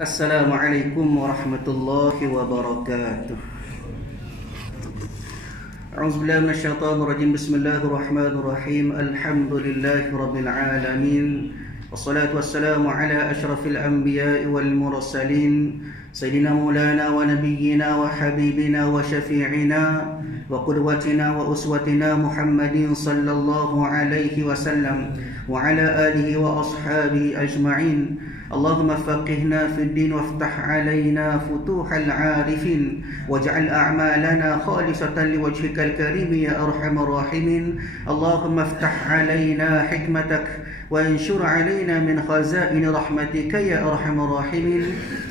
Assalamualaikum warahmatullahi wabarakatuh. A'udzubillahi minasyaitonir rajim. Bismillahirrahmanirrahim. Alhamdulillahi rabbil alamin. Wassalatu wassalamu ala asyrafil anbiya'i wal mursalin sayyidina maulana wa nabiyyina wa habibina wa syafi'ina wa qudwatina wa uswatina Muhammadin sallallahu alaihi wasallam wa ala alihi wa ashabihi ajma'in. اللهم فقهنا في الدين وافتح علينا فتوح العارفين واجعل أعمالنا خالصة لوجهك الكريم يا أرحم الراحمين. اللهم افتح علينا حكمتك وانشر علينا من خزائن رحمتك يا أرحم الراحمين.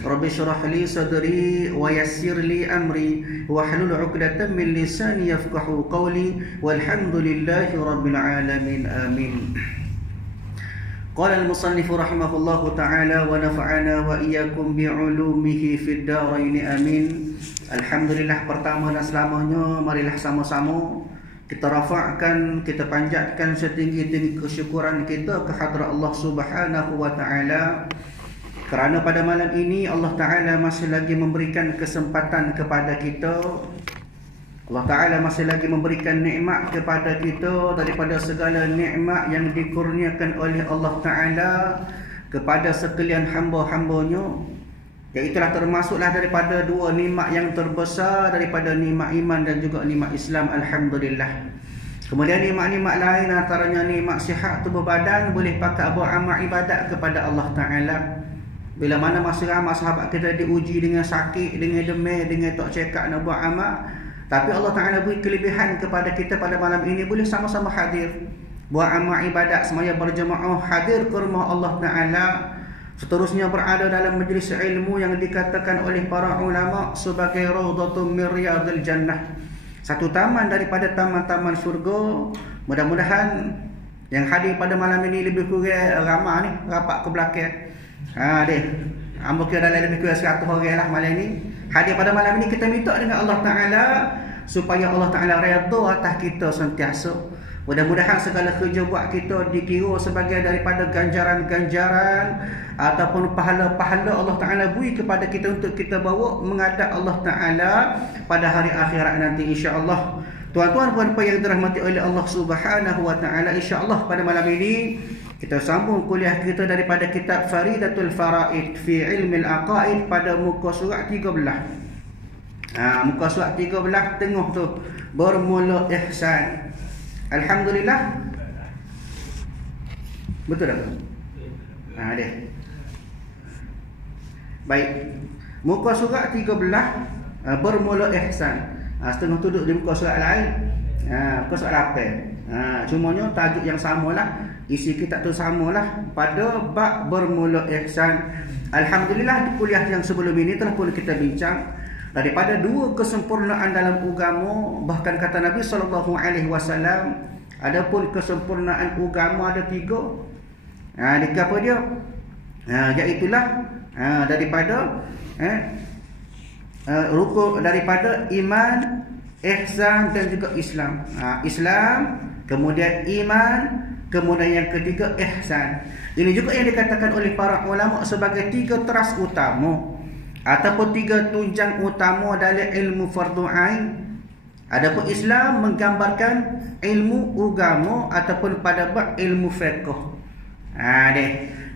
رب اشرح لي صدري ويسر لي أمري واحلل عقدة من لساني يفقه قولي والحمد لله رب العالمين آمين. قال المصنف رحمه الله تعالى ونفعنا وإياكم بعلومه في الدارين آمين. Alhamdulillah, pertama dan selamanya marilah sama-sama kita rafa'kan, kita panjatkan setinggi-tinggi kesyukuran kita ke hadrat Allah Subhanahu wa taala, kerana pada malam ini Allah taala masih lagi memberikan kesempatan kepada kita. Allah Ta'ala masih lagi memberikan nikmat kepada kita daripada segala nikmat yang dikurniakan oleh Allah Ta'ala kepada sekalian hamba-hambanya. Iaitulah termasuklah daripada dua nikmat yang terbesar, daripada nikmat iman dan juga nikmat Islam. Alhamdulillah. Kemudian nikmat-nikmat lain antaranya nikmat sihat tubuh badan, boleh pakai buat amal ibadat kepada Allah Ta'ala. Bila mana masa ramai sahabat kita diuji dengan sakit, dengan demam, dengan tak cekak nak buat amal, tapi Allah Ta'ala beri kelebihan kepada kita pada malam ini, boleh sama-sama hadir buat amal ibadat, semaya berjemaah, hadir ke rumah Allah Ta'ala, seterusnya berada dalam majlis ilmu yang dikatakan oleh para ulama sebagai Raudhatun min Riyadil Jannah, satu taman daripada taman-taman syurga. Mudah-mudahan yang hadir pada malam ini lebih kurang ramai ni, rapat ke belakang. Kira dalam lebih kurang 100 orang lah malam ini hadir pada malam ini. Kita minta dengan Allah Ta'ala supaya Allah Ta'ala redha atas kita sentiasa. Mudah-mudahan segala kerja buat kita dikira sebagai daripada ganjaran-ganjaran ataupun pahala-pahala Allah Ta'ala beri kepada kita untuk kita bawa menghadap Allah Ta'ala pada hari akhirat nanti, insya-Allah. Tuan-tuan puan-puan yang dirahmati oleh Allah Subhanahu wa Ta'ala, insya-Allah pada malam ini kita sambung kuliah kita daripada kitab Faridatul Faraid fi Ilmi Al-Aqaid pada muka surat 13. Muka surat 13 tengah tu, bermula ihsan. Alhamdulillah. Betul tak? Dia. Baik. Muka surat 13 bermula ihsan. Setengah tu duduk di muka surat lain. Muka surat 8. Cumanya tajuk yang samalah, isi kitab tu samalah, pada bab bermula ihsan. Alhamdulillah, di kuliah yang sebelum ini telah pun kita bincang daripada dua kesempurnaan dalam agama. Bahkan kata Nabi SAW, adapun kesempurnaan agama ada 3. Dia apa dia? Iaitulah daripada rukun, daripada iman, ihsan dan juga Islam. Islam, kemudian iman, kemudian yang ketiga ihsan. Ini juga yang dikatakan oleh para ulama sebagai 3 teras utama ataupun 3 tunjang utama dalam ilmu fardu ain. Adapun Islam menggambarkan ilmu agama ataupun pada bab ilmu fiqh.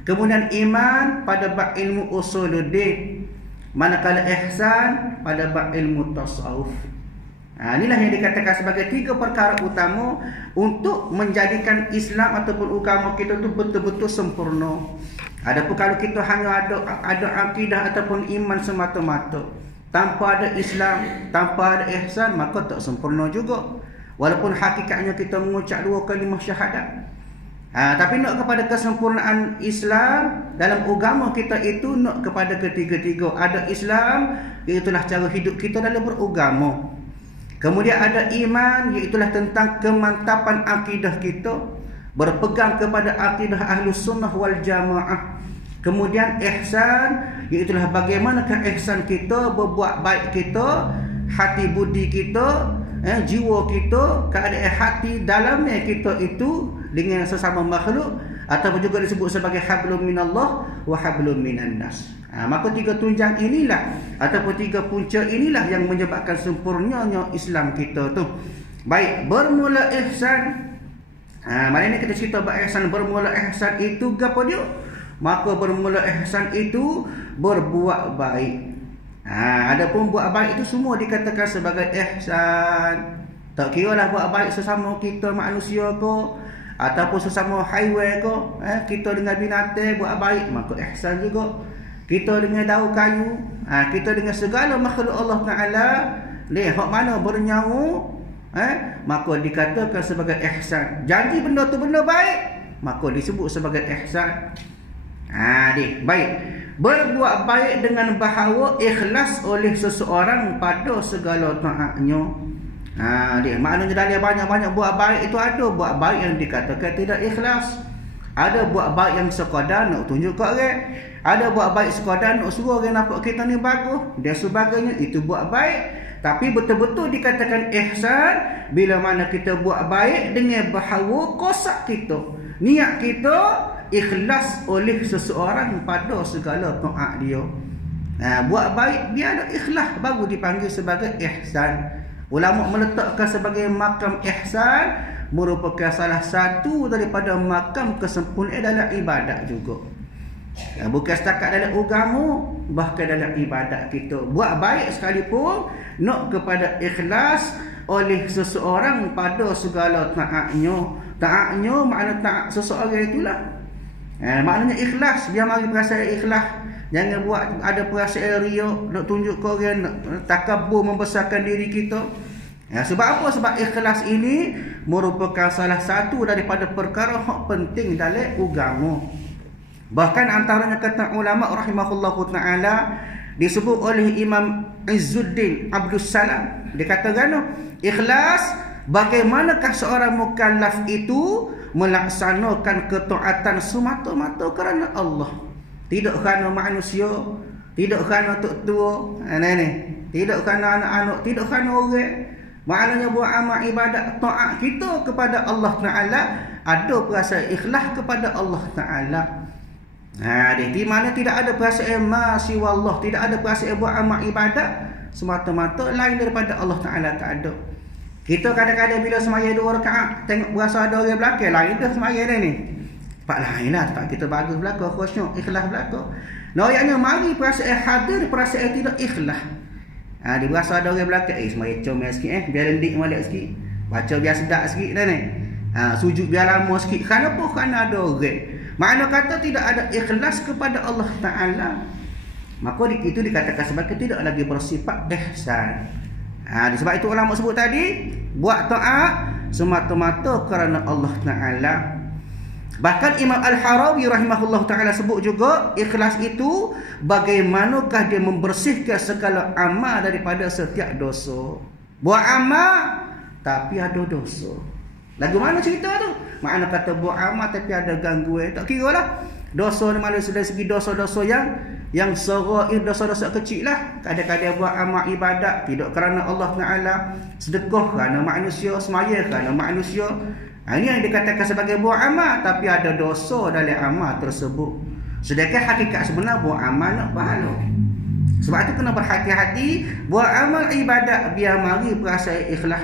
Kemudian iman pada bab ilmu usuluddin, manakala ihsan pada bab ilmu tasawuf. Inilah yang dikatakan sebagai 3 perkara utama untuk menjadikan Islam ataupun agama kita tu betul-betul sempurna. Adapun kalau kita hanya ada akidah ataupun iman semata-mata, tanpa ada Islam, tanpa ada ihsan, maka tak sempurna juga. Walaupun hakikatnya kita mengucap 2 kalimah syahadat. Tapi nak kepada kesempurnaan Islam dalam agama kita itu, nak kepada ketiga-tiga. Ada Islam, iaitulah cara hidup kita dalam beragama. Kemudian ada iman, iaitulah tentang kemantapan akidah kita, berpegang kepada akidah Ahlus Sunnah wal Jamaah. Kemudian ihsan, iaitulah bagaimanakah ihsan kita, berbuat baik kita, hati budi kita, jiwa kita, keadaan hati dalamnya kita itu dengan sesama makhluk, ataupun juga disebut sebagai hablum minallah wa hablum minan nas. Maka 3 tunjang inilah ataupun 3 punca inilah yang menyebabkan sempurnanya Islam kita tu. Baik, bermula ihsan. Mari ni kita cerita bab ihsan. Bermula ihsan itu gapo dia? Maka bermula ihsan itu berbuat baik. Adapun buat baik itu semua dikatakan sebagai ihsan. Tak kira lah buat baik sesama kita manusia ko ataupun sesama haiwan ko, kita dengan binatang buat baik, maka ihsan juga. Kita dengan daun kayu, kita dengan segala makhluk Allah Taala, hak mana bernyawa, maka dikatakan sebagai ihsan. Janji benda tu benda baik, maka disebut sebagai ihsan. Baik. Berbuat baik dengan bahawa ikhlas oleh seseorang pada segala taatnya. Maknanya dalil banyak-banyak buat baik itu ada buat baik yang dikatakan tidak ikhlas. Ada buat baik yang sekadar nak tunjuk kat orang. Ada buat baik sekadar nak suruh orang nampak kita ni bagus dan sebagainya, itu buat baik. Tapi betul-betul dikatakan ihsan bila mana kita buat baik dengan bahawa kosak kita, niat kita ikhlas oleh seseorang pada segala taat dia. Buat baik dia ada ikhlas baru dipanggil sebagai ihsan. Ulama meletakkan sebagai makam ihsan merupakan salah satu daripada makam kesempurnaan dalam ibadat juga. Bukan setakat dalam agama, bahkan dalam ibadat kita. Buat baik sekalipun nak kepada ikhlas oleh seseorang pada segala taatnya. Taatnya makna taat seseorang itulah. Maknanya ikhlas, biar mari perasaan ikhlas. Jangan buat ada perasaan riak, nak tunjuk ke orang, nak takabur membesarkan diri kita. Sebab apa? Sebab ikhlas ini merupakan salah satu daripada perkara yang penting dalam agama. Bahkan antaranya kata ulama rahimahullahu taala disebut oleh Imam Izzuddin Abdul Salam. Dia katakan ikhlas, bagaimanakah seorang mukallaf itu melaksanakan ketaatan semata-mata kerana Allah, tidak kerana manusia, tidak kerana tok tua, tidak kerana anak-anak, tidak kerana orang. Maknanya buat amal ibadat taat kita kepada Allah Taala ada perasaan ikhlas kepada Allah Taala. Di mana tidak ada perasaan masya Allah, tidak ada perasaan buat amal ibadat semata-mata lain daripada Allah Taala, tak ada. Kita kadang-kadang bila semaya 2 rakaat tengok berasa ada orang belakang, lain dah semaya dia ni. Pak lain lah, tak kita bagus belakang, khusyuk, ikhlas belakang. Ayatnya mari perasaan hadir, perasaan tidak ikhlas. Dia berasa ada orang belakang, semaya comel sikit, biar lendik malik sikit. Baca biar sedap sikit dah ni. Sujud biar lama sikit. Kenapa? Kerana ada orang. Makna kata tidak ada ikhlas kepada Allah Ta'ala, maka itu dikatakan sebagai tidak lagi bersifat ihsan. Sebab itu ulama sebut tadi, buat taat semata-mata kerana Allah Ta'ala. Bahkan Imam Al-Harawi rahimahullah ta'ala sebut juga ikhlas itu bagaimanakah dia membersihkan segala amal daripada setiap dosa. Buat amal tapi ada dosa. Lagu mana cerita tu? Makna kata buat amal tapi ada gangguan. Tak kira lah dosa ni mana dari segi dosa-dosa yang serair, dosa-dosa kecil lah. Kadang-kadang buat amal ibadat tidak kerana Allah Ta'ala, sedekah kerana manusia, semaya kerana manusia. Ini yang dikatakan sebagai buat amal tapi ada dosa dalam amal tersebut. Sedangkan hakikat sebenar buat amal nak pahala. Sebab itu kena berhati-hati buat amal ibadat biar mari perasaan ikhlas.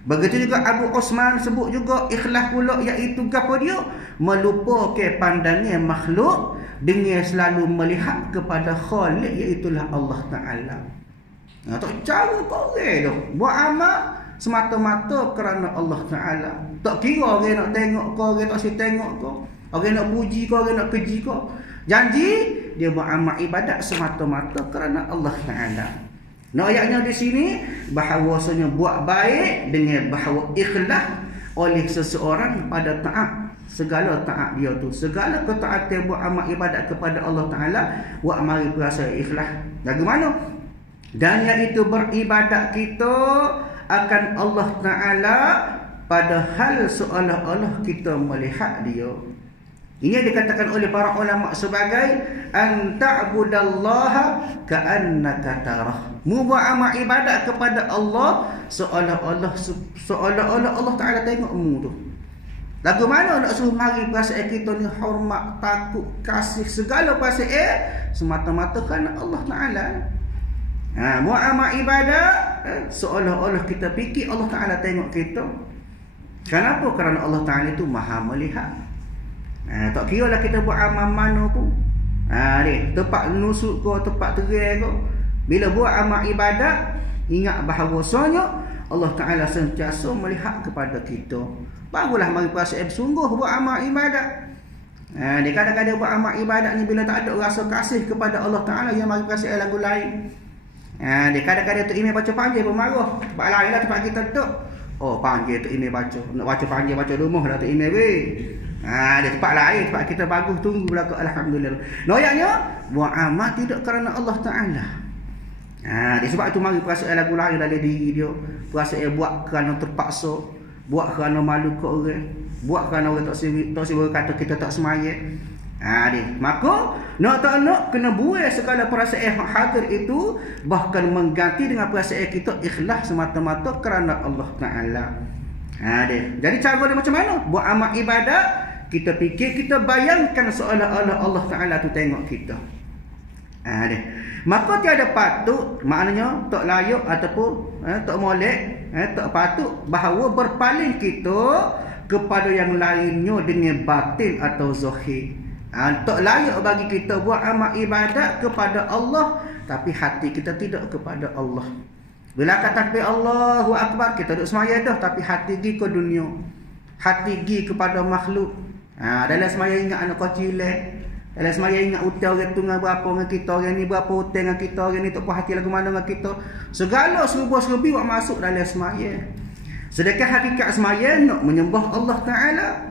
Begitu juga Abu Osman sebut juga ikhlas pula, iaitu gapo dia? Melupakan pandangan makhluk dengan selalu melihat kepada Khaliq, iaitu Allah Ta'ala. Tak cara kau tu buat amal semata-mata kerana Allah Ta'ala. Tak kira orang nak tengok kau, orang tak si tengok kau, orang nak puji kau, orang nak keji kau. Janji dia buat amal ibadat semata-mata kerana Allah Ta'ala. Ayatnya di sini bahawasanya buat baik dengan bahawa ikhlas oleh seseorang pada taat, segala taat dia tu, segala ketaatan buat amal ibadat kepada Allah Ta'ala, buat mari perasaan ikhlas. Bagaimana? Dan iaitu beribadat kita akan Allah Ta'ala padahal seolah-olah kita melihat dia. Ini dikatakan oleh para ulama sebagai an ta'budallaha ka'annaka tarah. Mu buat amal ibadat kepada Allah seolah-olah Allah Ta'ala tengok mu tu. Lagu mana nak suruh mari perasaan kita ni hormat, takut, kasih, segala perasaan semata-mata kerana Allah Ta'ala. Buat amal ibadah seolah-olah kita fikir Allah Ta'ala tengok kita. Kenapa? Kerana Allah Ta'ala itu maha melihat. Tak kira lah kita buat amal mana pun. Tempat nusuk ke, tempat terai ke, bila buat amal ibadah, ingat bahawasanya Allah Ta'ala sentiasa melihat kepada kita. Barulah mari perasaan sungguh buat amal ibadat. Dia kadang-kadang buat amal ibadat ni bila tak ada rasa kasih kepada Allah Ta'ala, yang mari perasaan lagu lain. Dia kadang-kadang tu email baca panggil pun marah. Tempat lain lah tempat kita duduk. Oh, panggil tu email baca. Nak baca panggil baca rumah lah tu email weh. Dia tempat lain, tempat kita bagus, tunggu belakang. Alhamdulillah. Noyaknya buat amal tidak kerana Allah Ta'ala. Dia sebab itu mari perasaan lagu lain dalam diri dia. Perasaan buat kerana terpaksa, buat kerana malu ke orang, buat kerana orang tak sibuk kata kita tak semayang. Maka nak tak nak kena buai segala perasaan yang hadir itu, bahkan mengganti dengan perasaan kita ikhlas semata-mata kerana Allah Ta'ala. Jadi cara dia macam mana? Buat amal ibadat, kita fikir, kita bayangkan seolah-olah Allah Ta'ala tu tengok kita. Maka tiada patut, maknanya tak layak ataupun tak molek, tak patut bahawa berpaling kita kepada yang lainnya dengan batin atau zahir. Tak layak bagi kita buat amal ibadat kepada Allah tapi hati kita tidak kepada Allah. Bila kata takbir Allahu Akbar, kita duduk semaya dah tapi hati pergi ke dunia, hati pergi kepada makhluk. Dalam semaya ingat anak kecil, dalam semaya ingat hutang orang tu dengan berapa dengan kita, orang ni berapa hutang dengan kita, orang ni tak puas hati lagu mana dengan kita. Segala serba-serbi buat masuk dalam semaya. Sedangkan hakikat semaya nak menyembah Allah Ta'ala.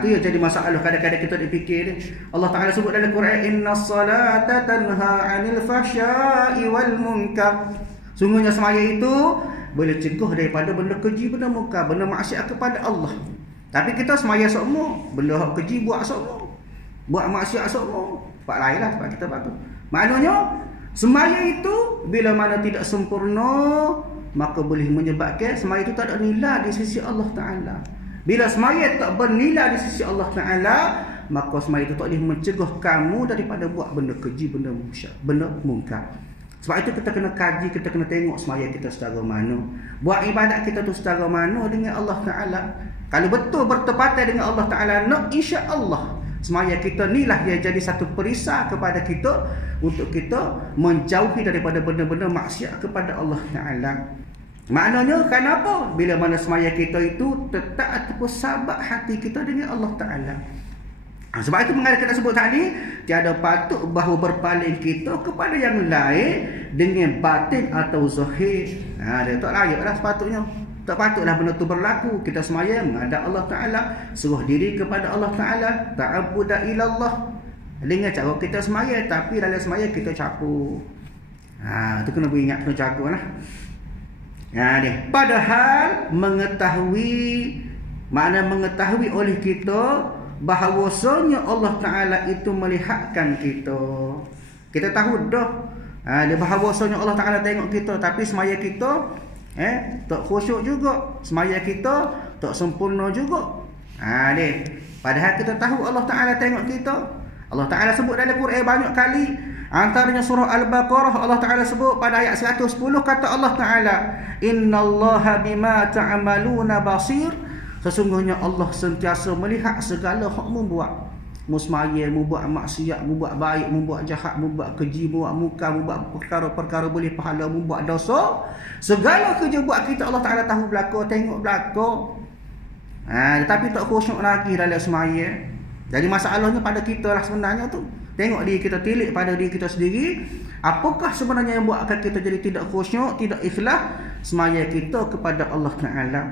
Tu yang jadi masalah kadang-kadang kita dipikir. Allah Ta'ala sebut dalam Quran, innas salata tanha 'anil fahsya'i wal munkar. Sungguhnya semaya itu boleh cegah daripada benda keji, benda munkar, benda maksiat kepada Allah. Tapi kita semaya semua, benda keji buat semua, buat maksiat semua. Tempat lain lah tempat kita bagus. Maknanya semaya itu bila mana tidak sempurna, maka boleh menyebabkan semaya itu tak ada nilai di sisi Allah Ta'ala. Bila semaya tak bernilai di sisi Allah Ta'ala, maka semaya itu tak boleh mencegah kamu daripada buat benda keji, benda maksiat, benda munkar. Sebab itu kita kena kaji, kita kena tengok semaya kita secara mana, buat ibadat kita tu secara mana dengan Allah Ta'ala. Kalau betul bertepatan dengan Allah Ta'ala, nak insya-Allah semaya kita ni lah yang jadi satu perisai kepada kita untuk kita menjauhi daripada benda-benda maksiat kepada Allah Ta'ala. Maknanya kenapa? Bila mana semaya kita itu tetap ataupun sahabat hati kita dengan Allah Ta'ala. Sebab itu mengenai kita sebut tadi, tiada patut bahawa berpaling kita kepada yang lain dengan batin atau zahir. Dia tak layak lah sepatutnya. Tak patutlah benda tu berlaku. Kita semaya menghadap Allah Ta'ala, suruh diri kepada Allah Ta'ala, ta'abuda ilallah dengan cara kita semaya, tapi dalam semaya kita capu. Tu kena beringat, kena jaga lah. Padahal mengetahui oleh kita bahawasanya Allah Ta'ala itu melihatkan kita. Kita tahu dah bahawasanya Allah Ta'ala tengok kita, tapi semaya kita tak khusyuk juga, semaya kita tak sempurna juga. Padahal kita tahu Allah Ta'ala tengok kita. Allah Ta'ala sebut dalam Quran banyak kali. Antaranya surah Al-Baqarah, Allah Ta'ala sebut pada ayat 110, kata Allah Ta'ala, innallaha bima ta'maluna basir. Sesungguhnya Allah sentiasa melihat segala hak mu buat. Mu semaya, mu buat maksiat, mu buat baik, mu buat jahat, mu buat keji, mu buat muka, mu buat perkara-perkara boleh pahala, mu buat dosa. Segala kerja buat kita Allah Ta'ala tahu belaka, tengok belaka. Tetapi tak khusyuk lagi dalam semaya. Jadi masalahnya pada kita lah sebenarnya tu. Tengok diri kita, tilik pada diri kita sendiri. Apakah sebenarnya yang buatkan kita jadi tidak khusyuk, tidak ikhlas semaya kita kepada Allah Ta'ala.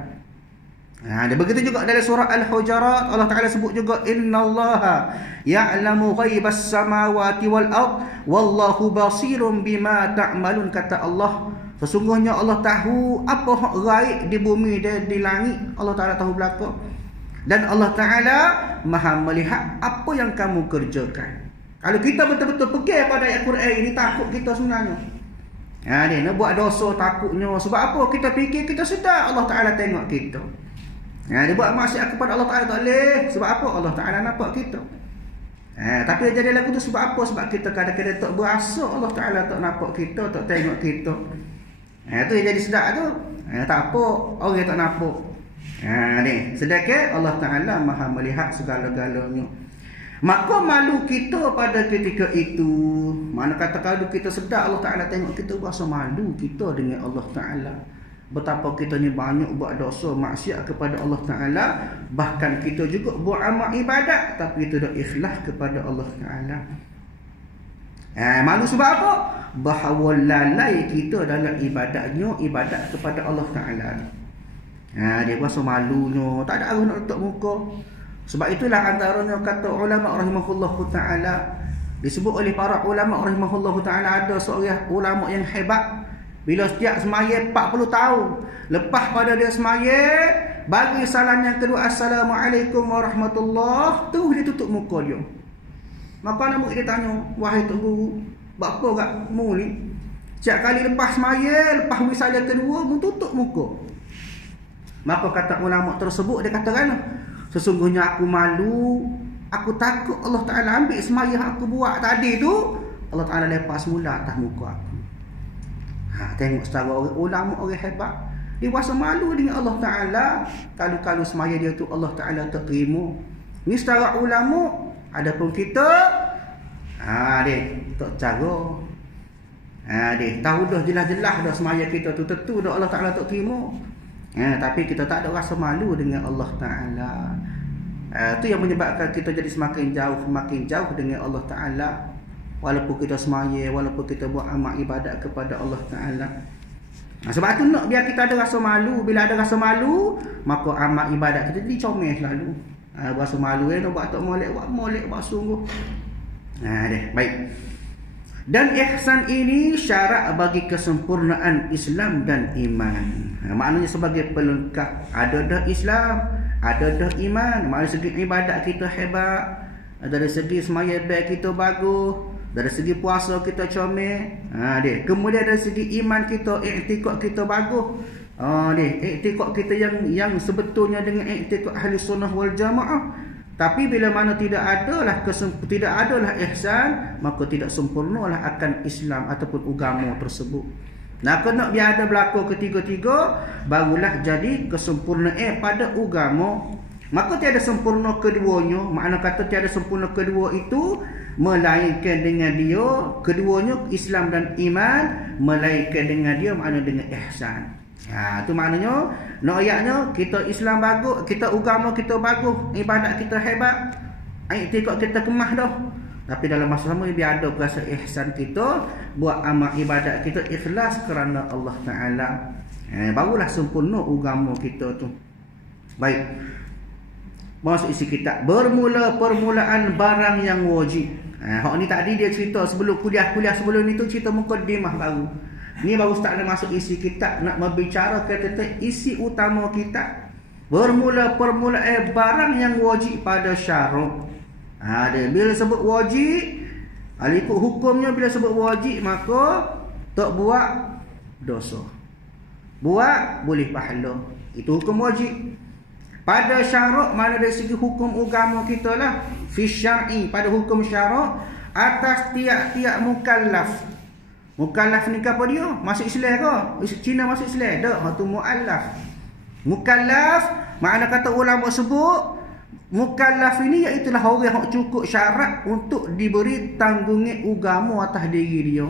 Dan begitu juga dalam surah Al-Hujurat, Allah Ta'ala sebut juga, innallaha ya'lamu ghaibas samawati wal ard wallahu basirun bima ta'malun. Kata Allah, sesungguhnya Allah tahu apa hak gaib di bumi dan di langit. Allah Ta'ala tahu belaka. Dan Allah Ta'ala maha melihat apa yang kamu kerjakan. Kalau kita betul-betul pegang pada ayat Quran ini, takut kita sebenarnya. Dia nak buat dosa takutnya. Sebab apa? Kita fikir, kita sedar Allah Ta'ala tengok kita. Dia buat maksiat kepada Allah Ta'ala tak boleh. Sebab apa? Allah Ta'ala nampak kita. Tapi jadi lagu tu sebab apa? Sebab kita kadang-kadang tak berasa Allah Ta'ala tak nampak kita, tak tengok kita. Tu yang jadi sedap tu. Tak apa, orang tak nampak. Ni, sedangkan Allah Ta'ala Maha melihat segala-galanya. Maka malu kita pada ketika itu. Mana kata kalau kita sedar Allah Ta'ala tengok kita, rasa malu kita dengan Allah Ta'ala. Betapa kita ni banyak buat dosa maksiat kepada Allah Ta'ala. Bahkan kita juga buat amal ibadat, tapi kita dah ikhlas kepada Allah Ta'ala. Malu sebab apa? Bahawa lalai kita dalam ibadatnya, ibadat kepada Allah Ta'ala. Dia rasa malunya, tak ada arah nak letak muka. Sebab itulah antaranya kata ulama rahimahullahu ta'ala, disebut oleh para ulama rahimahullahu ta'ala, ada seorang ulama yang hebat. Bila setiap semaya 40 tahun, lepas pada dia semaya, bagi salam yang kedua, Assalamualaikum warahmatullahi, terus dia tutup muka dia. Maka anak murid dia tanya, wahai Tok Guru, buat apa kat mu ni? Setiap kali lepas semaya, lepas wisalah kedua, mu tutup muka. Maka kata ulama tersebut, dia katakan, sesungguhnya aku malu, aku takut Allah Ta'ala ambil semaya aku buat tadi tu, Allah Ta'ala lepas mula atas muka aku. Tengok secara ulama orang hebat, dia rasa malu dengan Allah Ta'ala. Kalau semaya dia tu Allah Ta'ala tak terima. Ni secara ulama. Adapun kita, dia tak cara. Dia tahu dah jelas-jelas dah semaya kita tu tentu dah Allah Ta'ala tak terima. Tapi kita tak ada rasa malu dengan Allah Ta'ala. Itu yang menyebabkan kita jadi semakin jauh dengan Allah Ta'ala. Walaupun kita semaya, walaupun kita buat amal ibadat kepada Allah Ta'ala. Sebab tu nak biar kita ada rasa malu. Bila ada rasa malu, maka amal ibadat kita jadi comel selalu. Rasa malu nak buat tak molek, buat sungguh. Baik. Dan ihsan ini syarat bagi kesempurnaan Islam dan iman. Maknanya sebagai pelengkap. Ada dah Islam, ada dah iman. Maknanya segi ibadat kita hebat, dari segi semaya baik kita bagus, dari segi puasa kita comel. Kemudian dari segi iman kita, i'tikad kita bagus. I'tikad kita yang sebetulnya dengan i'tikad ahli sunnah wal jamaah. Tapi bila mana tidak adalah ihsan, maka tidak sempurnalah akan Islam ataupun agama tersebut. Kena biar ada berlaku ketiga-tiga, barulah jadi kesempurnaan pada agama. Maka tiada sempurna keduanya. Makna kata tiada sempurna kedua itu, melainkan dengan dia, keduanya Islam dan iman, melainkan dengan dia makna dengan ihsan. Itu maknanya, nak ayatnya kita Islam bagus, kita agama kita bagus, ibadat kita hebat, i'tikad kita kemah dah. Tapi dalam masa sama biar ada rasa ihsan kita, buat amal ibadat kita ikhlas kerana Allah Ta'ala. Barulah sempurna agama kita tu. Baik. Masuk isi kitab. Permulaan barang yang wajib. Hak ni tadi dia cerita sebelum kuliah sebelum ni tu cerita mukadimah baru. Ni baru start nak masuk isi kitab, nak berbicara tentang isi utama kitab. Permulaan barang yang wajib pada syarak. Bila sebut wajib, ikut hukumnya bila sebut wajib, maka tak buat dosa. Buat boleh pahala. Itu hukum wajib. Pada syarak, mana dari segi hukum agama kita lah, fi syar'i, pada hukum syarak, atas tiap-tiap mukallaf. Mukallaf ni apa dia? Masuk Islam ke? Cina masuk Islam? Tak, itu mu'allaf. Mukallaf, makna kata ulama sebut, mukallaf ini iaitulah orang yang cukup syarat untuk diberi tanggungan agama atas diri dia.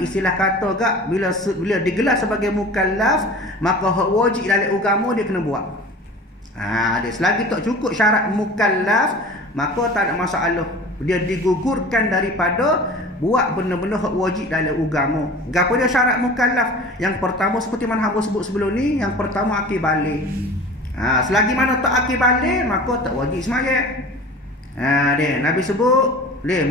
Istilah kata gak, bila digelar sebagai mukallaf, maka hak wajib dalam agama dia kena buat. Selagi tak cukup syarat mukallaf, maka tak ada masalah. Dia digugurkan daripada buat benda-benda hak wajib dalam agama. Gapo dia syarat mukallaf? Yang pertama seperti mana hamba sebut sebelum ni, yang pertama akil balik. Selagi mana tak akil balik, maka tak wajib sembahyang. Nabi sebut,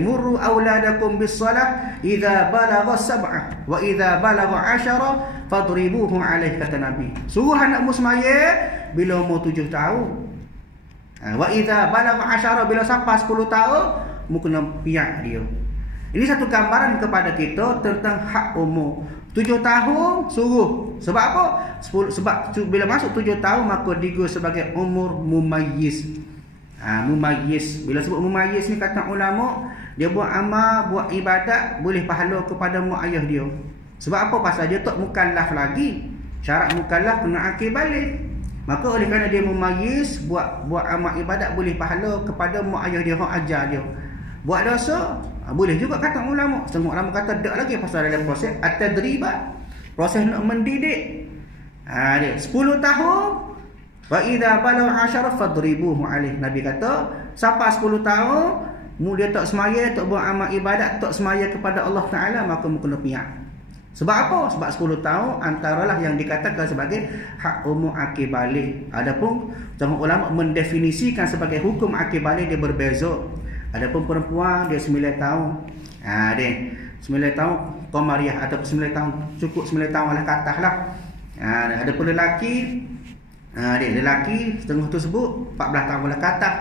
murru auladakum bis-salah idza balagha sab'ah wa idza balagha 'ashara fadribuhu 'alaihi, kata Nabi. Suruh anakmu sembahyang bila umur 7 tahun. Wa idza balagha 'ashara, bila sampai 10 tahun, mu kena piak dia. Ini satu gambaran kepada kita tentang hak umur. 7 tahun suruh. Sebab apa? Sebab bila masuk 7 tahun maka digo sebagai umur mumayyiz. Mumayyiz. Bila sebut mumayyiz ni kata ulama, dia buat amal, buat ibadat boleh pahala kepada mak ayah dia. Sebab apa? Pasal dia tak mukallaf lagi. Syarat mukallaf kena akil balik. Maka oleh kerana dia mumayyiz, buat amal ibadat boleh pahala kepada mak ayah dia, hak ajar dia. Buat dosa boleh juga kata ulama. Setengah ulama kata tak lagi pasal dalam proses at-tadribat, proses nak mendidik. Dia 10 tahun wa idza balagha 10 fadribuhu alaih. Nabi kata siapa 10 tahun dia tak semaya, tak buat amal ibadat, tak semaya kepada Allah Taala, maka kena piak. Sebab apa? Sebab 10 tahun antaralah yang dikatakan sebagai hak umur akil balik. Adapun setengah ulama mendefinisikan sebagai hukum akil balik dia berbeza. Adapun perempuan dia 9 tahun. Dia 9 tahun qamariyah atau 9 tahun, cukup 9 tahun lah ke atas lah. Adapun lelaki, dia lelaki setengah tersebut 14 tahun lah ke atas.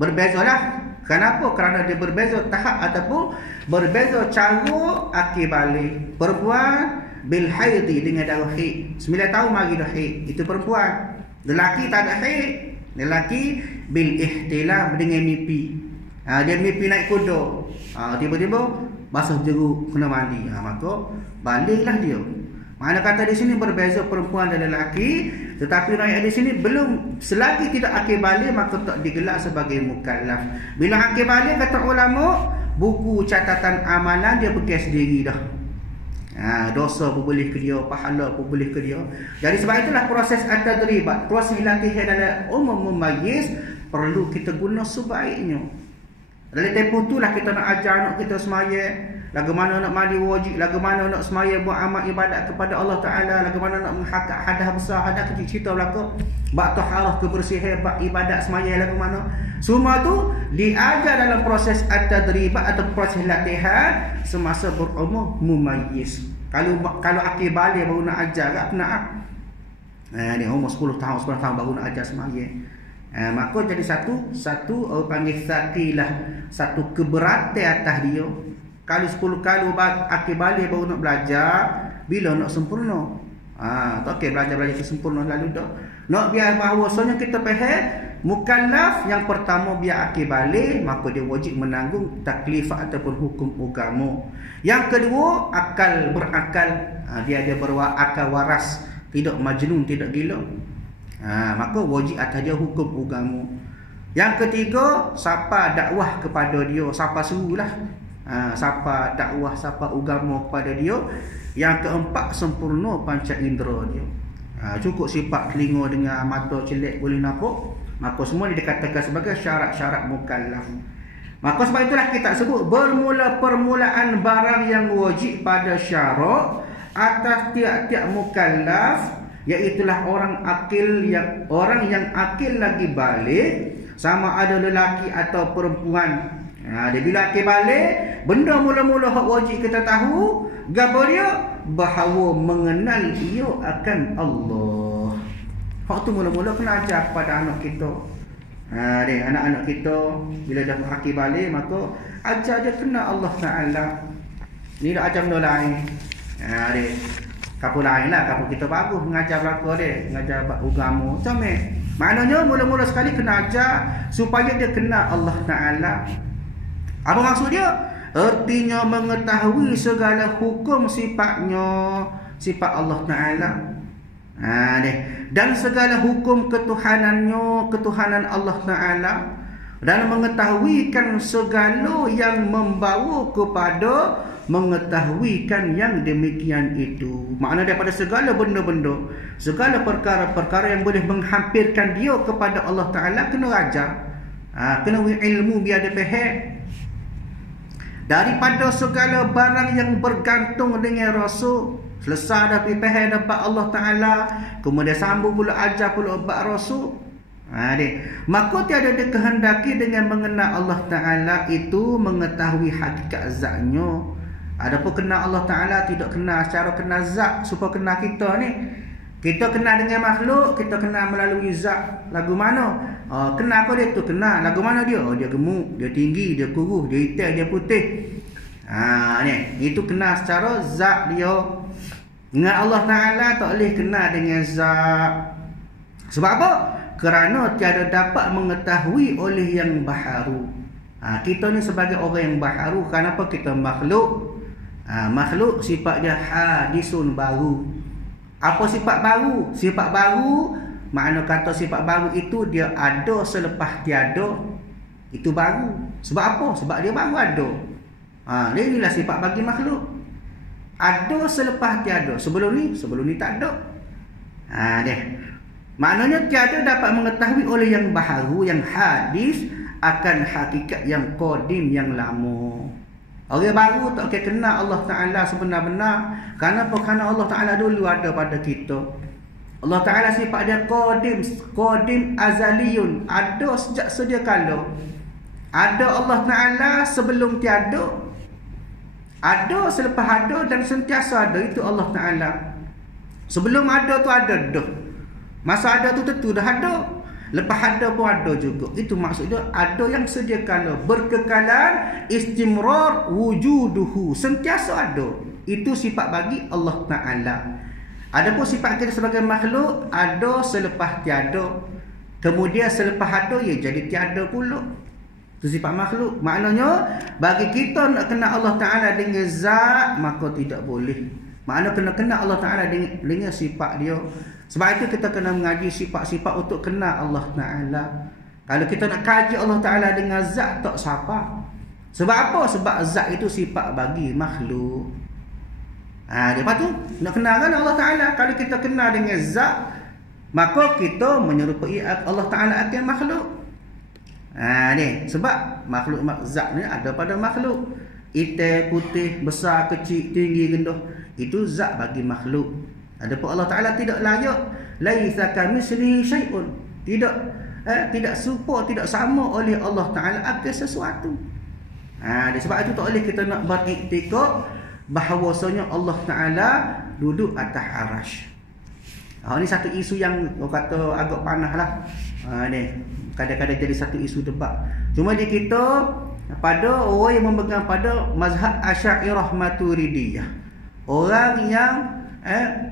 Berbezalah. Kenapa? Kerana dia berbeza tahap ataupun berbeza cara akil balik. Perempuan bil haidi dengan darah haid. 9 tahun mari dah haid. Itu perempuan. Lelaki tak ada haid. Lelaki bil ihtilam dengan mimpi. Dia mimpi naik kuda. Tiba-tiba basuh jeruk kena mandi. Maka baliklah dia. Mana kata di sini berbeza perempuan dan lelaki, tetapi rakyat di sini belum, selagi tidak akil balik maka tak digelar sebagai mukallaf. Bila akil balik kata ulama, buku catatan amalan dia pergi sendiri dah. Dosa pun boleh ke dia, pahala pun boleh ke dia. Jadi sebab itulah proses at-tadribat, proses latihan dalam umur mumayyiz perlu kita guna sebaiknya. Dalam tempoh itulah kita nak ajar anak kita semaya, lagu mana nak mandi wajib, lagu mana nak semaya buat amal ibadat kepada Allah Ta'ala, lagu mana nak menghakak hadah besar, hadah kecil, cerita belaka, bak taharah kebersihan, bak ibadat semaya, lagu mana. Semua tu diajar dalam proses at-tadribat atau proses latihan semasa berumur mumayyiz. Kalau akil balik baru nak ajar tak nak. Ni umur 10 tahun baru nak ajar semaya. Maka jadi satu orang panggil saqilah, satu keberatan atas dia. Kalau 10 kali akil balik baru nak belajar, bila nak sempurna? Tak okey belajar ke sempurna lalu dah. Nak biar bahawasanya kita faham mukallaf yang pertama biar akil balik, maka dia wajib menanggung taklif ataupun hukum agama. Yang kedua, akal berakal, dia ada akal waras, tidak majnun, tidak gila. Maka wajib atas dia hukum agama. Yang ketiga, siapa dakwah kepada dia, siapa suruhlah. Siapa dakwah, siapa agama kepada dia. Yang keempat, sempurna panca indera dia. Cukup sifat telinga dengan mata celik boleh nampak, maka semua dikatakan sebagai syarat-syarat mukallaf. Maka sebab itulah kita sebut bermula permulaan barang yang wajib pada syarak atas tiap-tiap mukallaf, iaitulah orang yang akil lagi balik, sama ada lelaki atau perempuan. Dia bila akil balik, benda mula-mula hak wajib kita tahu, gapo dia? Bahawa mengenal ia akan Allah. Hak tu mula-mula kena ajar kepada anak kita. Anak-anak kita bila dah akil balik, maka ajar dia kenal Allah Ta'ala. Ni dah ajar benda lain. Kapur lain lah, kapur kita bagus mengajar belaka dia, mengajar agama. Macam ni. Maknanya mula-mula sekali kena ajar supaya dia kenal Allah Ta'ala. Apa maksud dia? Artinya mengetahui segala hukum sifatnya, sifat Allah Ta'ala. Dan segala hukum ketuhanannya, ketuhanan Allah Ta'ala. Dan mengetahuikan segala yang membawa kepada mengetahuikan yang demikian itu. Makna daripada segala benda-benda, segala perkara-perkara yang boleh menghampirkan dia kepada Allah Ta'ala, kena ajar. Kena ilmu biar dia faham. Daripada segala barang yang bergantung dengan Rasul, selesai dah faham dapat Allah Ta'ala, kemudian sambung pula ajar pula bab Rasul. Maka tiada dikehendaki dengan mengenal Allah Ta'ala itu mengetahui hakikat zatnya. Adapun kenal Allah Ta'ala tidak kenal secara kenal zat supaya kenal kita ni. Kita kenal dengan makhluk, kita kenal melalui zat. Lagu mana? Kenal apa dia tu? Kenal. Lagu mana dia? Dia gemuk, dia tinggi, dia kurus, dia hitam, dia putih. Ni itu kenal secara zat dia. Dengan Allah Ta'ala tak boleh kenal dengan zat. Sebab apa? Kerana tiada dapat mengetahui oleh yang baharu. Kita ni sebagai orang yang baharu. Kenapa kita makhluk? Makhluk sifat dia hadisun, baru. Apa sifat baru? Sifat baru, makna kata sifat baru itu dia ada selepas tiada. Itu baru. Sebab apa? Sebab dia baru ada. Inilah sifat bagi makhluk. Ada selepas tiada. Sebelum ni tak ada. Maknanya tiada dapat mengetahui oleh yang baharu, yang hadis, akan hakikat yang qadim, yang lama. Orang baru tak akan kenal Allah Ta'ala sebenar-benar. Kenapa? Kerana Allah Ta'ala dulu ada pada kita. Allah Ta'ala sifat dia qadim azaliyun. Ada sejak sedia kala. Ada Allah Ta'ala sebelum tiada. Ada selepas ada dan sentiasa ada. Itu Allah Ta'ala. Sebelum ada tu ada dah. Masa ada tu tentu dah ada. Lepas ada pun ada juga. Itu maksudnya ada yang sedia kala, berkekalan, istimrar wujuduhu, sentiasa ada. Itu sifat bagi Allah Ta'ala. Adapun sifat kita sebagai makhluk, ada selepas tiada. Kemudian selepas ada, ia jadi tiada pula. Itu sifat makhluk. Maknanya bagi kita nak kenal Allah Ta'ala dengan zat, maka tidak boleh. Maknanya kena kenal Allah Ta'ala dengan sifat dia. Sebab itu kita kena mengaji sifat-sifat untuk kenal Allah Ta'ala. Kalau kita nak kaji Allah Ta'ala dengan zat, tak siapa. Sebab apa? Sebab zat itu sifat bagi makhluk. Lepas tu nak kenalkan Allah Ta'ala. Kalau kita kenal dengan zat, maka kita menyerupai Allah Ta'ala akan makhluk. Sebab makhluk zat ni ada pada makhluk. Hitam, putih, besar, kecil, tinggi, rendah. Itu zat bagi makhluk. Adapun Allah Ta'ala tidak layak. Laisa kamitslihi syai'un. Tidak serupa, tidak sama oleh Allah Ta'ala akan sesuatu. Sebab itu tak boleh kita nak beriktikad bahawasanya Allah Ta'ala duduk atas arasy. Ini satu isu yang orang kata agak panas lah. Ni kadang-kadang jadi satu isu debat. Cuma di kita, pada orang yang memegang pada mazhab Asy'ariyah Maturidiyah, orang yang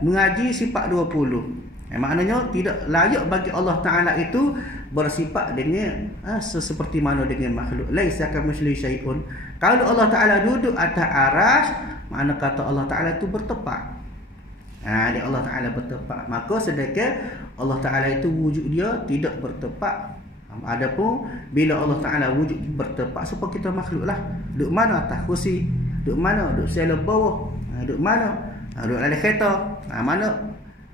mengaji sifat 20, maknanya tidak layak bagi Allah Ta'ala itu bersifat dengan seperti mana dengan makhluk. Laisa kamitslihi syai'un. Kalau Allah Ta'ala duduk atas arasy, makna kata Allah Ta'ala itu bertepat. Dia Allah Ta'ala bertepat. Maka sedangkan Allah Ta'ala itu wujud dia tidak bertepat. Adapun bila Allah Ta'ala wujud bertepat, supaya kita makhluk lah. Duduk mana? Atas kursi. Duduk mana? Duduk sela bawah. Duduk mana? Duduk dalam kereta. Mana?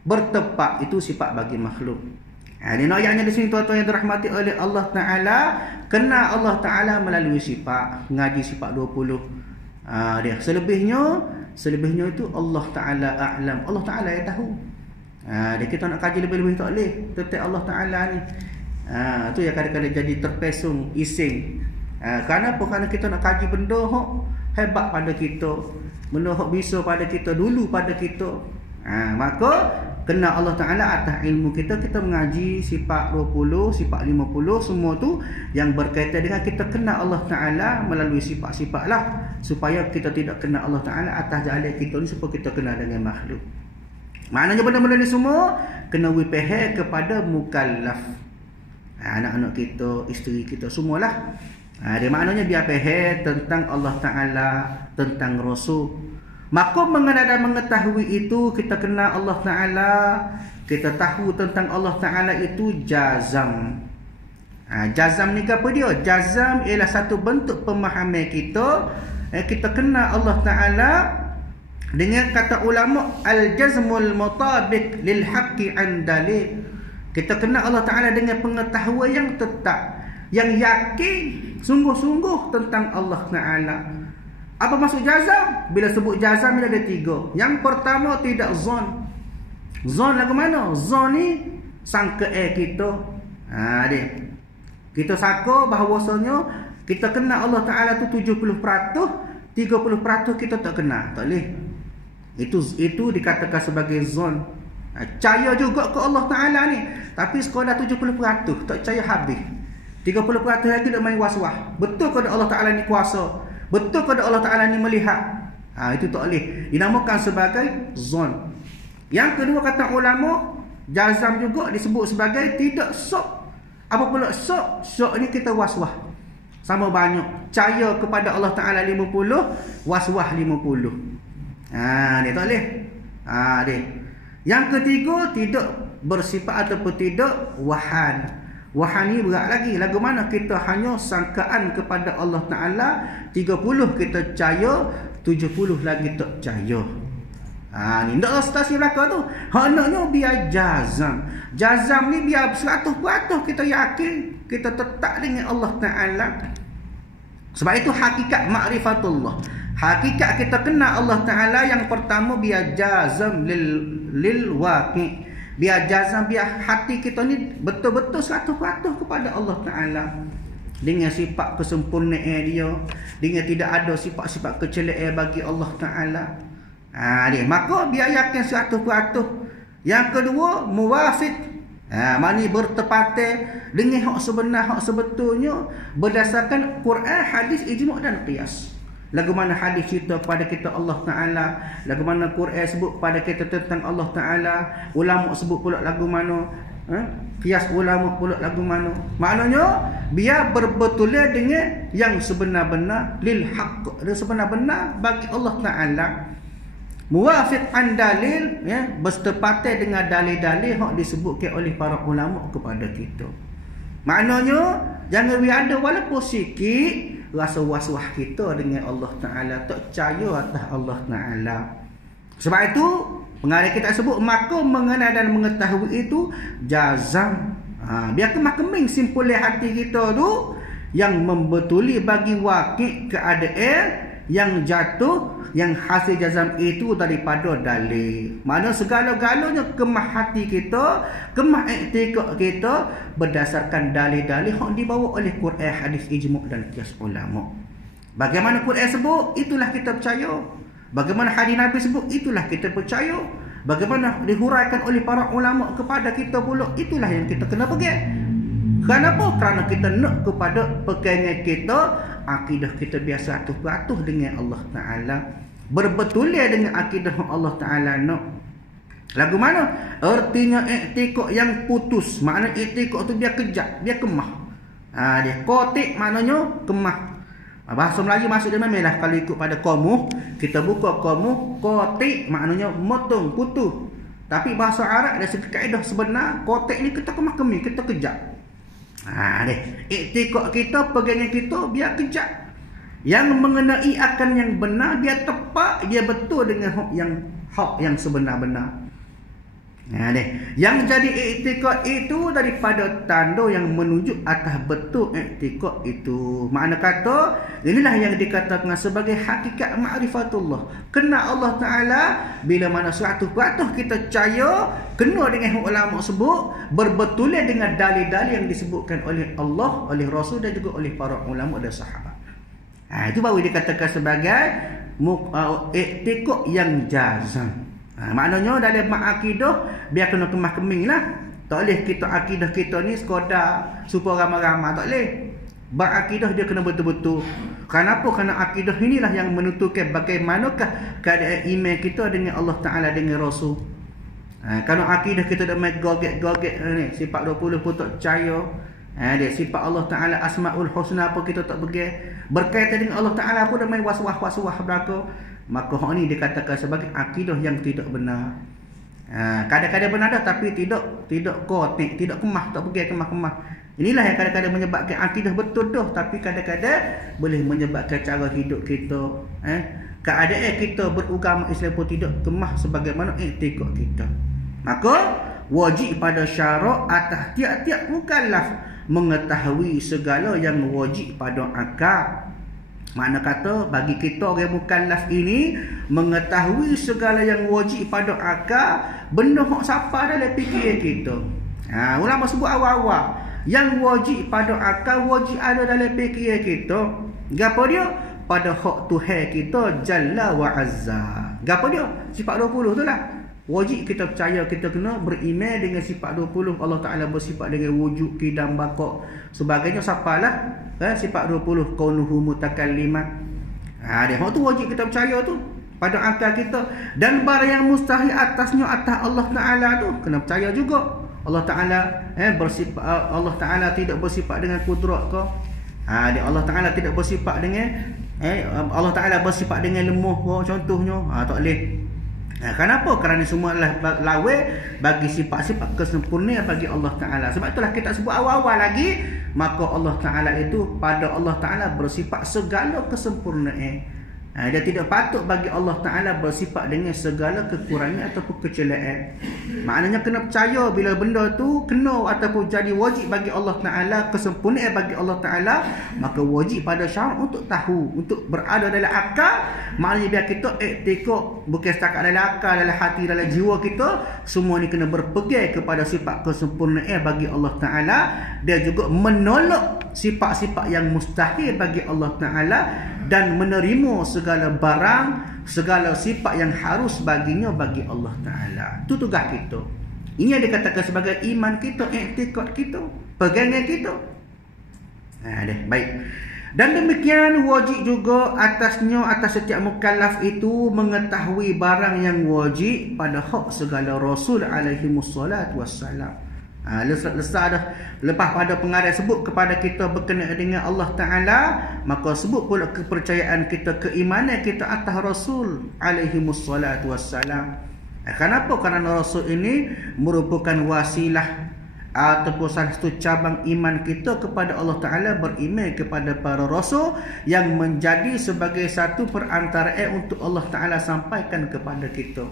Bertepat. Itu sifat bagi makhluk. Ini ayatnya di sini tuan-tuan yang dirahmati oleh Allah Ta'ala. Kenal Allah Ta'ala melalui sifat. Ngaji sifat 20. Dia selebihnya itu Allah Ta'ala a'lam. Allah Ta'ala yang tahu. Dia kita nak kaji lebih-lebih tak boleh. Tetap Allah Ta'ala ni. Tu yang kadang-kadang jadi terpesong, ising. Kenapa? Kerana kita nak kaji benda hebat pada kita, benda bisa pada kita, dulu pada kita. Maka kenal Allah Ta'ala atas ilmu kita. Kita mengaji sifat 20, sifat 50, semua tu yang berkaitan dengan kita kenal Allah Ta'ala melalui sifat-sifat lah. Supaya kita tidak kenal Allah Ta'ala atas jalan kita ni, supaya kita kenal dengan makhluk. Maknanya benda-benda ni semua kena wipeheh kepada mukallaf. Anak-anak kita, isteri kita, semualah. Dia maknanya biar faham tentang Allah Ta'ala, tentang Rasul. Maka mengenal mengetahui itu, kita kenal Allah Ta'ala, kita tahu tentang Allah Ta'ala itu jazam. Jazam ni apa dia? Jazam ialah satu bentuk pemahaman kita. Kita kenal Allah Ta'ala dengan kata ulama al-jazmul mutabiq lil haqqi an dalil. Kita kenal Allah Ta'ala dengan pengetahuan yang tetap, yang yakin sungguh-sungguh tentang Allah Ta'ala. Apa maksud jazam? Bila sebut jazam ada tiga. Yang pertama, tidak zon. Zon lagu mana? Zon ni sangka kita. Dia. Kita sangka bahawasanya kita kenal Allah Ta'ala tu 70%, 30% kita tak kenal. Tak boleh. Itu dikatakan sebagai zon. Percaya juga ke Allah Ta'ala ni, tapi sekadar 70%, tak percaya habis. 30% lagi dah main was-was. Betul ke Allah Ta'ala ni kuasa? Betul ke Allah Ta'ala ni melihat? Itu tak boleh. Dinamakan sebagai zon. Yang kedua kata ulama, jazam juga disebut sebagai tidak sok. Apa pula sok? Sok ni kita was-was. Sama banyak. Percaya kepada Allah Ta'ala 50, was-was 50. Dia tak boleh. Dia. Yang ketiga, tidak bersifat ataupun tidak wahan. Wahan ni berat lagi. Lagu mana kita hanya sangkaan kepada Allah Ta'ala 30 kita percaya, 70 lagi tak percaya. Ni tak stasi belakang tu. Haknya biar jazam. Jazam ni biar 100% kita yakin, kita tetap dengan Allah Ta'ala. Sebab itu hakikat ma'rifatullah. Hakikat kita kenal Allah Ta'ala yang pertama biar jazam lil waqi'. Biar jazam, biar hati kita ni betul-betul 100% kepada Allah Ta'ala. Dengan sifat kesempurnaan dia, dengan tidak ada sifat-sifat kecelian bagi Allah Ta'ala. Maka biar yakin 100%. Yang kedua, muwafiq. Maknanya bertepatan dengan hak sebenar, hak sebetulnya berdasarkan Quran, hadis, ijma' dan qiyas. Lagu mana hadis cerita kepada kita Allah Ta'ala, lagu mana Quran sebut kepada kita tentang Allah Ta'ala, ulama sebut pula lagu mana, qiyas ulama pula lagu mana. Maknanya biar berbetulan dengan yang sebenar-benar lil haqq, sebenar-benar bagi Allah Ta'ala. Muwafiq an dalil, bertepatan dengan dalil-dalil yang disebutkan oleh para ulama kepada kita. Maknanya jangan ada walaupun sikit rasa was-was kita dengan Allah Ta'ala, tak percaya atas Allah Ta'ala. Sebab itu pengarang kita sebut maka mengenal dan mengetahui itu jazam. Biar kemah-keming simpulan hati kita tu yang membetuli bagi wakil keadaan yang jatuh, yang hasil jazam itu daripada dalil. Mana segala-galanya kemah hati kita, kemah i'tiqad kita berdasarkan dalil-dalil yang dibawa oleh Quran, hadis, ijma' dan qiyas ulama. Bagaimana Quran sebut, itulah kita percaya. Bagaimana hadis Nabi sebut, itulah kita percaya. Bagaimana dihuraikan oleh para ulama kepada kita pula, itulah yang kita kena pegang. Kenapa? Kerana kita nak kepada pegangan kita, akidah kita biasa 100% dengan Allah Ta'ala. Berbetulia dengan akidah Allah Ta'ala nak. Lagu mana? Artinya i'tiqad yang putus. Makna i'tiqad tu biar kejap, biar kemah. Dia kotik maknanya kemah. Bahasa Melayu maksud dia memanglah kalau ikut pada qamuh, kita buka qamuh, kotik maknanya motong, putus. Tapi bahasa Arab dari segi kaedah sebenar, kotik ni kita kemah-kemih, kita kejap. I'tiqad kita, pegangan kita biar kejap. Yang mengenai akan yang benar, biar tepat, dia betul dengan hak yang sebenar-benar. Yang jadi i'tiqad itu daripada tanda yang menunjuk atas betul i'tiqad itu. Makna kata, inilah yang dikatakan sebagai hakikat ma'rifatullah. Kenal Allah Ta'ala bila mana 100% kita percaya, kena dengan ulama sebut, berbetulan dengan dalil-dalil yang disebutkan oleh Allah, oleh Rasul dan juga oleh para ulama dan sahabat. Itu baru dikatakan sebagai i'tiqad yang jazam. Maknanya dalam akidah biar kena kemah-keming lah. Tak boleh kita akidah kita ni sekadar supaya ramai-ramai, tak boleh. Berakidah dia kena betul-betul. Kenapa? Kerana akidah inilah yang menentukan bagaimanakah keadaan iman kita dengan Allah Ta'ala, dengan Rasul. Kalau akidah kita dah main goget-goget ni, sifat 20 pun tak percaya. Dia sifat Allah Ta'ala Asma'ul Husna apa kita tak pegang, berkaitan dengan Allah Ta'ala pun dah main was-was belakang. Maka hak ni dikatakan sebagai akidah yang tidak benar. Kadang-kadang benar dah tapi tidak kotik, tidak kemah, tak pergi kemah-kemah. Inilah yang kadang-kadang menyebabkan akidah betul dah, tapi kadang-kadang boleh menyebabkan cara hidup kita, keadaan kita beragama Islam pun tidak kemah sebagaimana i'tiqad kita. Maka wajib pada syarak atas tiap-tiap mukallaf mengetahui segala yang wajib pada akal. Makna kata bagi kita orang mukallaf ini mengetahui segala yang wajib pada akal, benda hak siapa dalam fikiran kita. Ulama sebut awal-awal yang wajib pada akal, wajib ada dalam fikiran kita. Gapo dia? Pada hak Tuhan kita Jalla wa Azza. Gapo dia? Sifat 20 tu lah. Wajib kita percaya, kita kena beriman dengan sifat 20. Allah Ta'ala bersifat dengan wujud, qidam, baqa' sebagainya. Siapalah sifat 20, kaunuhu mutakalliman. Dia hak tu wajib kita percaya tu pada akal kita. Dan barang yang mustahil atasnya atas Allah Taala tu kena percaya juga. Allah Taala bersifat, Allah Taala tidak bersifat dengan kudrat ke. Allah Taala tidak bersifat dengan Allah Taala bersifat dengan lemah contohnya. Tak boleh. Kenapa? Kerana semua adalah lawan bagi sifat-sifat kesempurnaan bagi Allah Taala. Sebab itulah kita sebut awal-awal lagi, maka Allah Taala itu, pada Allah Taala bersifat segala kesempurnaan. Dia tidak patut bagi Allah Ta'ala bersifat dengan segala kekurangan ataupun kecelakaan. Maknanya kena percaya bila benda tu kena ataupun jadi wajib bagi Allah Ta'ala, kesempurnaan bagi Allah Ta'ala, maka wajib pada syarak untuk tahu, untuk berada dalam akal. Maknanya biar kita iktikad, bukan setakat dalam akal, dalam hati, dalam jiwa kita, semua ni kena berpegang kepada sifat kesempurnaan bagi Allah Ta'ala. Dia juga menolak sifat-sifat yang mustahil bagi Allah Ta'ala, dan menerima segala barang, segala sifat yang harus baginya bagi Allah Ta'ala. Itu tugas kita. Ini yang dikatakan sebagai iman kita, iktikad kita, pegangan kita. Baik. Dan demikian wajib juga atas setiap mukallaf itu mengetahui barang yang wajib pada hak segala Rasul alaihi wassalatu wassalam. Lepas pada pengarang sebut kepada kita berkenaan dengan Allah Ta'ala, maka sebut pula kepercayaan kita, keimanan kita atas Rasul alaihi wassalatu wassalam. Kenapa? Kerana Rasul ini merupakan wasilah ataupun salah satu cabang iman kita kepada Allah Ta'ala, beriman kepada para Rasul yang menjadi sebagai satu perantaraan untuk Allah Ta'ala sampaikan kepada kita.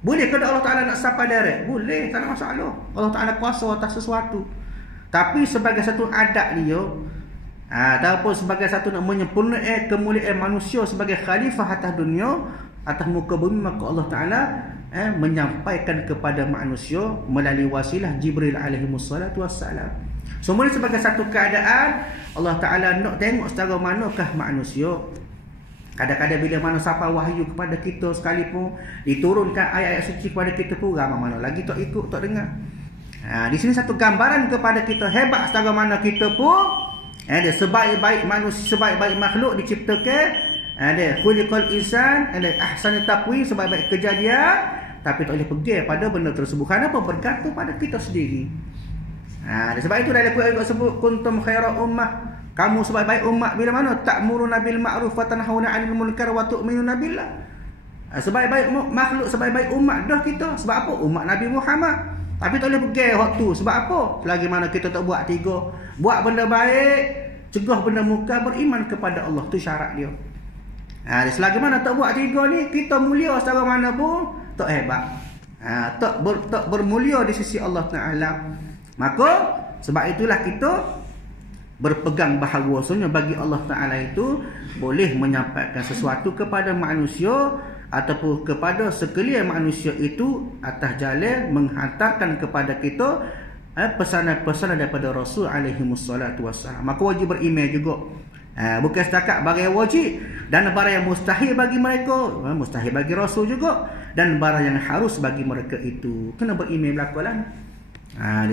Boleh ke Allah Ta'ala nak sampai direct? Boleh, tak ada masalah. Allah Ta'ala kuasa atas sesuatu. Tapi sebagai satu adat dia, ataupun sebagai satu nak menyempurnakan kemuliaan manusia sebagai khalifah atas dunia, atas muka bumi, maka Allah Ta'ala menyampaikan kepada manusia melalui wasilah Jibril alaihi wassalatu wassalam. Semua ini sebagai satu keadaan Allah Ta'ala nak tengok secara manakah manusia. Kadang-kadang bila mana sampai wahyu kepada kita sekalipun, diturunkan ayat-ayat suci kepada kita pun, ramai mana lagi tak ikut, tak dengar. Di sini satu gambaran kepada kita hebat secara mana kita pun ada sebaik-baik manusia, sebaik-baik makhluk diciptakan, ada khuliqal insan, ada ahsan taqwim, sebaik-baik kejadian, tapi tak boleh pergi pada benda tersebut. Kenapa? Bergantung pada kita sendiri. Sebab itu dalam Quran sebut kuntum khaira ummah, kamu sebaik-baik umat bila mana? Ta'muruna bil ma'ruf wa tanhauna 'anil munkar wa tu'minuna billah. Sebaik-baik makhluk, sebaik-baik umat dah kita. Sebab apa? Umat Nabi Muhammad. Tapi tak boleh pergi waktu. Sebab apa? Selagi mana kita tak buat tiga. Buat benda baik, cegah benda munkar, beriman kepada Allah. Tu syarat dia. Selagi mana tak buat tiga ni, kita mulia secara mana pun tak hebat. Tak bermulia di sisi Allah Ta'ala. Maka sebab itulah kita berpegang bahawasanya bagi Allah Ta'ala itu boleh menyampaikan sesuatu kepada manusia ataupun kepada sekalian manusia itu atas jalan menghantarkan kepada kita pesanan-pesanan daripada Rasul alaihi wassalatu wassalam. Maka wajib beriman juga. Bukan setakat barang yang wajib dan barang yang mustahil bagi mereka, mustahil bagi Rasul juga, dan barang yang harus bagi mereka itu kena beriman berlakulah.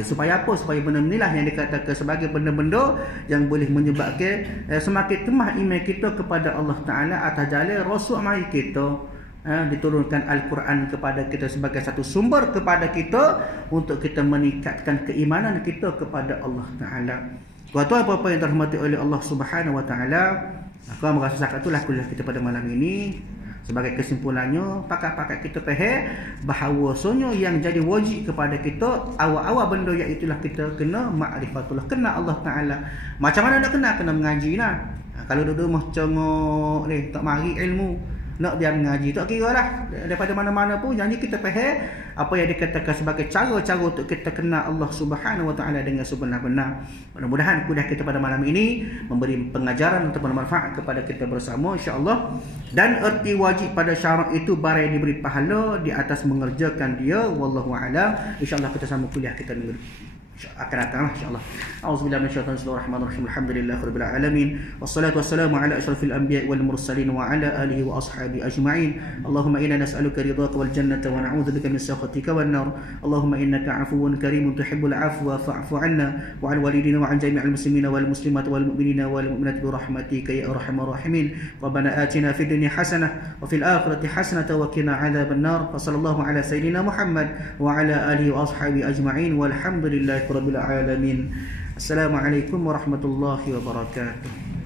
Supaya apa? Supaya benda-benda inilah yang dikatakan sebagai benda-benda yang boleh menyebabkan semakin kemah iman kita kepada Allah Ta'ala atas jalan Rasul mai kita. Diturunkan Al-Quran kepada kita sebagai satu sumber kepada kita untuk kita meningkatkan keimanan kita kepada Allah Ta'ala. Tuan-tuan apa-apa yang dirahmati oleh Allah Subhanahu Wa Ta'ala, aku merasa setakat itulah kuliah kita pada malam ini. Sebagai kesimpulannya, pakat-pakat kita faham bahawasanya yang jadi wajib kepada kita awal-awal benda iaitulah kita kena ma'rifatullah, kena Allah Ta'ala. Macam mana nak kena? Kena mengaji lah. Kalau duduk macam ni tak mari ilmu, nak biar mengaji, tak kira lah daripada mana-mana pun. Jadi kita faham apa yang dikatakan sebagai cara-cara untuk kita kenal Allah Subhanahu Wa Ta'ala dengan sebenar-benar. Mudah-mudahan kuliah kita pada malam ini memberi pengajaran atau bermanfaat kepada kita bersama, insya-Allah. Dan erti wajib pada syarat itu barang yang diberi pahala di atas mengerjakan dia. Wallahu a'lam. Insya-Allah kita sambung kuliah kita minggu akan datang insya-Allah. Auzubillahi minasyaitonir rajim. Alhamdulillahirabbil alamin. Wassalatu wassalamu ala asyrafil anbiya'i wal mursalin wa ala alihi wa ashabi ajma'in. Allahumma inna nas'aluka ridhaka wal jannata wa na'udzubika min sakhatika wan nar. Allahumma innaka 'afuwun karimun tuhibbul 'afwa fa'fu 'anna wa 'an walidina wa 'an jami'il muslimina wal muslimat wal mu'minina wal mu'minat bi rahmatika ya arhamar rahimin. Rabbana atina fid dunya hasanah wa fil akhirati hasanah wa qina 'adzaban nar. Sallallahu ala sayyidina Muhammad wa ala alihi wa ashabi ajma'in walhamdulillahi rabbil alamin. Assalamualaikum warahmatullahi wabarakatuh.